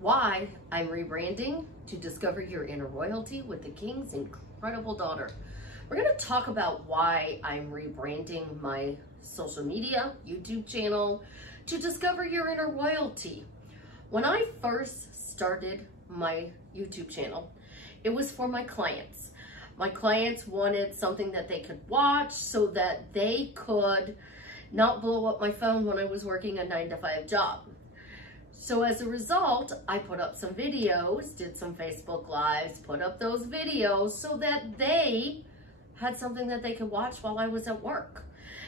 why I'm rebranding to discover your inner royalty with the King's incredible daughter. We're going to talk about why I'm rebranding my social media, YouTube channel, to discover your inner royalty. When I first started my YouTube channel, it was for my clients. My clients wanted something that they could watch so that they could not blow up my phone when I was working a 9-to-5 job. So as a result, I put up some videos, did some Facebook Lives, put up those videos so that they had something that they could watch while I was at work.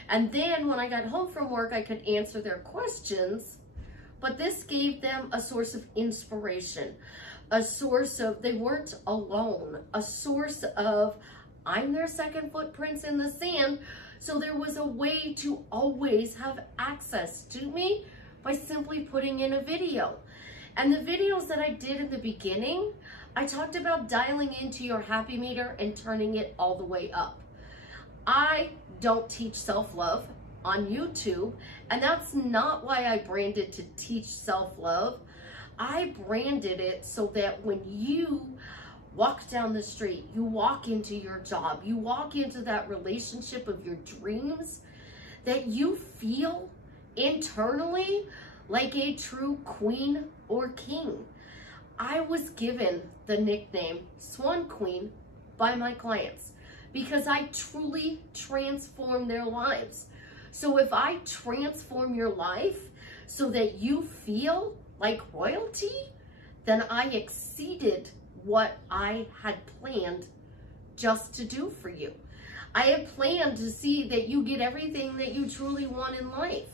And then when I got home from work, I could answer their questions, but this gave them a source of inspiration, a source of, they weren't alone, a source of, I'm their second footprints in the sand. So there was a way to always have access to me by simply putting in a video. And the videos that I did in the beginning, I talked about dialing into your happy meter and turning it all the way up. I don't teach self-love on YouTube, and that's not why I branded to teach self-love. I branded it so that when you walk down the street, you walk into your job, you walk into that relationship of your dreams, that you feel internally like a true queen or king. I was given the nickname Swan Queen by my clients because I truly transform their lives. So if I transform your life so that you feel like royalty, then I exceeded what I had planned just to do for you. I had planned to see that you get everything that you truly want in life.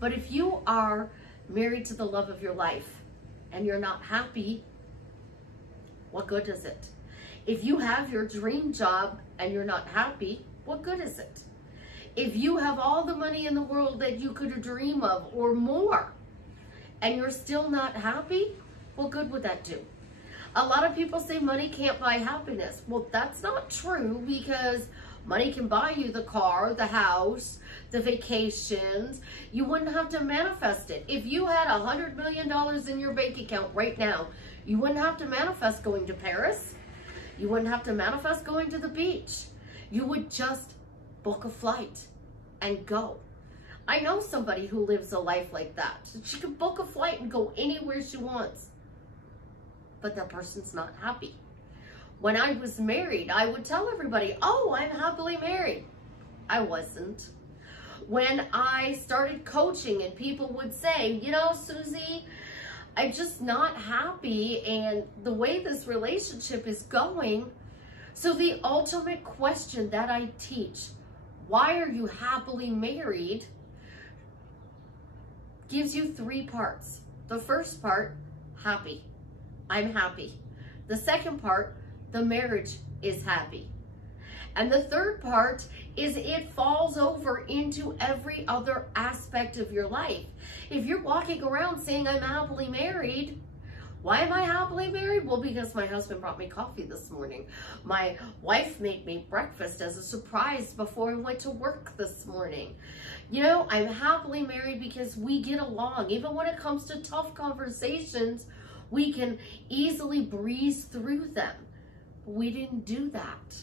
But if you are married to the love of your life and you're not happy, what good is it? If you have your dream job and you're not happy, what good is it? If you have all the money in the world that you could dream of or more and you're still not happy, what good would that do? A lot of people say money can't buy happiness. Well, that's not true, because money can buy you the car, the house, the vacations. You wouldn't have to manifest it. If you had $100 million in your bank account right now, you wouldn't have to manifest going to Paris. You wouldn't have to manifest going to the beach. You would just book a flight and go. I know somebody who lives a life like that. She can book a flight and go anywhere she wants, but that person's not happy. When I was married, I would tell everybody, oh, I'm happily married. I wasn't. When I started coaching and people would say, you know, Susie, I'm just not happy and the way this relationship is going. So the ultimate question that I teach, why are you happily married, gives you 3 parts. The first part, happy. I'm happy. The second part, the marriage is happy. And the third part is it falls over into every other aspect of your life. If you're walking around saying I'm happily married, why am I happily married? Well, because my husband brought me coffee this morning. My wife made me breakfast as a surprise before I went to work this morning. You know, I'm happily married because we get along. Even when it comes to tough conversations, we can easily breeze through them. But we didn't do that.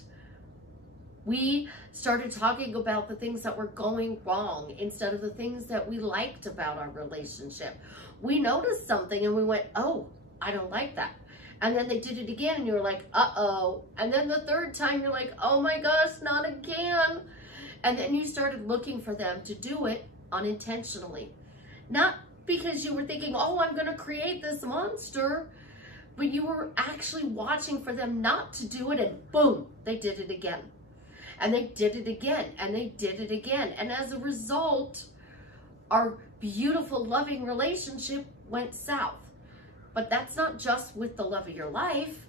We started talking about the things that were going wrong instead of the things that we liked about our relationship. We noticed something and we went, oh, I don't like that. And then they did it again and you're like, uh-oh. And then the third time you're like, oh my gosh, not again. And then you started looking for them to do it unintentionally. Not because you were thinking, oh, I'm going to create this monster, but you were actually watching for them not to do it, and boom, they did it again. And they did it again, and they did it again. And as a result, our beautiful, loving relationship went south. But that's not just with the love of your life,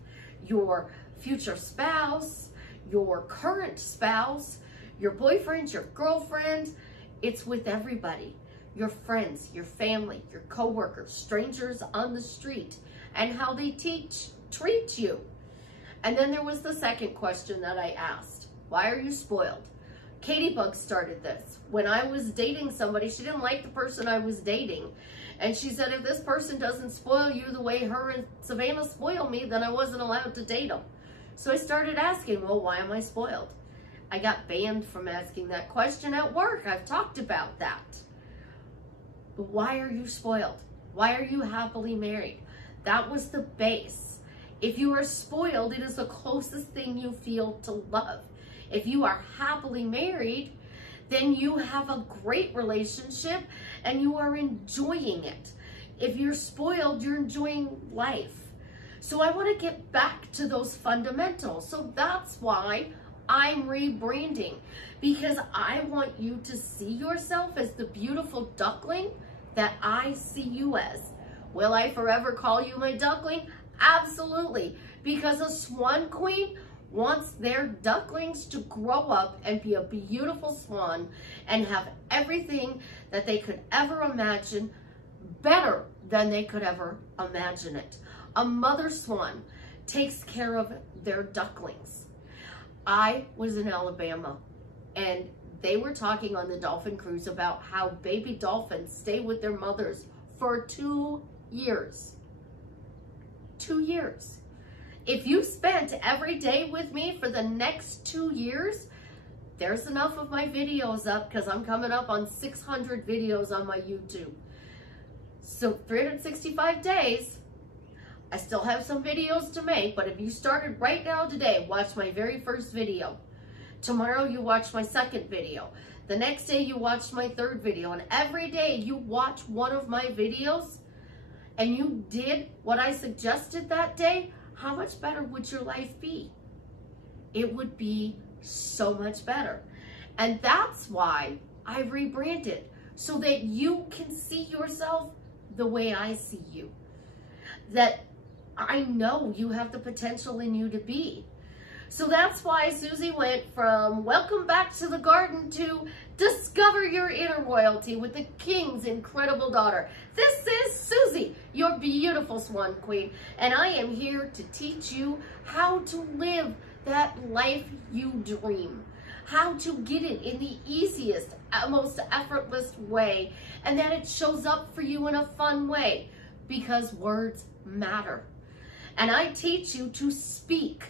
your future spouse, your current spouse, your boyfriend, your girlfriend. It's with everybody. Your friends, your family, your coworkers, strangers on the street, and how they treat you. And then there was the second question that I asked. Why are you spoiled? Katie Bug started this. When I was dating somebody, she didn't like the person I was dating. And she said, if this person doesn't spoil you the way her and Savannah spoil me, then I wasn't allowed to date them. So I started asking, well, why am I spoiled? I got banned from asking that question at work. I've talked about that. But why are you spoiled? Why are you happily married? That was the base. If you are spoiled, it is the closest thing you feel to love. If you are happily married, then you have a great relationship and you are enjoying it. If you're spoiled, you're enjoying life. So I want to get back to those fundamentals. So that's why I'm rebranding, because I want you to see yourself as the beautiful duckling that I see you as. Will I forever call you my duckling? Absolutely, because a swan queen wants their ducklings to grow up and be a beautiful swan and have everything that they could ever imagine, better than they could ever imagine it. A mother swan takes care of their ducklings. I was in Alabama and they were talking on the dolphin cruise about how baby dolphins stay with their mothers for 2 years. 2 years. If you spent every day with me for the next 2 years, there's enough of my videos up, because I'm coming up on 600 videos on my YouTube. So 365 days, I still have some videos to make, but if you started right now today, watch my very first video. Tomorrow you watch my second video. The next day you watch my third video. And every day you watch one of my videos and you did what I suggested that day, how much better would your life be? It would be so much better. And that's why I rebranded, so that you can see yourself the way I see you. That I know you have the potential in you to be. So that's why Susie went from welcome back to the garden to discover your inner royalty with the king's incredible daughter. This is Susie, your beautiful Swan Queen, and I am here to teach you how to live that life you dream, how to get it in the easiest, most effortless way, and that it shows up for you in a fun way, because words matter. And I teach you to speak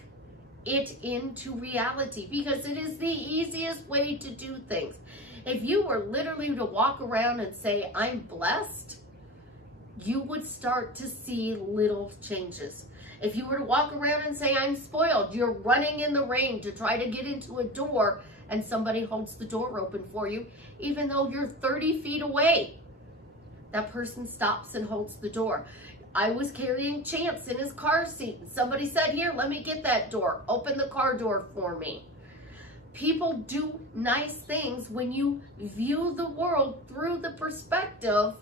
it into reality, because it is the easiest way to do things. If you were literally to walk around and say, I'm blessed, you would start to see little changes. If you were to walk around and say, I'm spoiled, you're running in the rain to try to get into a door and somebody holds the door open for you, even though you're 30 feet away. That person stops and holds the door. I was carrying Chance in his car seat and somebody said, here, let me get that door. Open the car door for me. People do nice things when you view the world through the perspective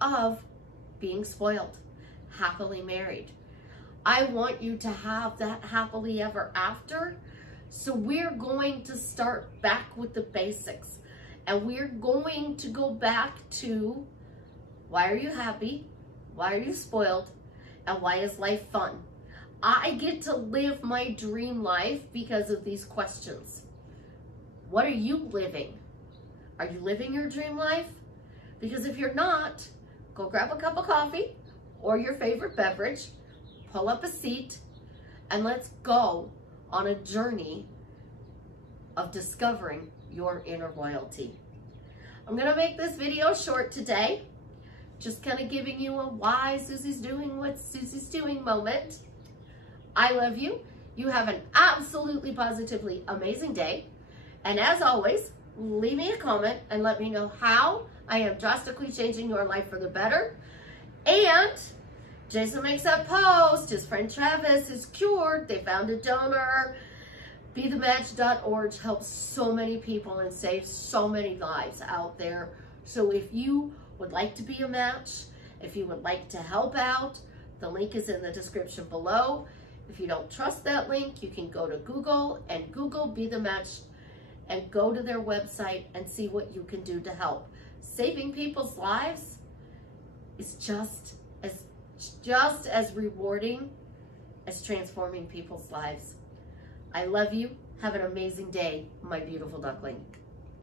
of being spoiled, happily married. I want you to have that happily ever after. So we're going to start back with the basics. And we're going to go back to, why are you happy? Why are you spoiled? And why is life fun? I get to live my dream life because of these questions. What are you living? Are you living your dream life? Because if you're not, go grab a cup of coffee or your favorite beverage, pull up a seat, and let's go on a journey of discovering your inner royalty. I'm gonna make this video short today, just kind of giving you a why Susie's doing what Susie's doing moment. I love you. You have an absolutely positively amazing day. And as always, leave me a comment and let me know how I am drastically changing your life for the better. And Jason makes that post. His friend Travis is cured. They found a donor. BeTheMatch.org helps so many people and saves so many lives out there. So if you would like to be a match, if you would like to help out, the link is in the description below. If you don't trust that link, you can go to Google and Google Be The Match and go to their website and see what you can do to help. Saving people's lives is just as rewarding as transforming people's lives. I love you. Have an amazing day, my beautiful duckling.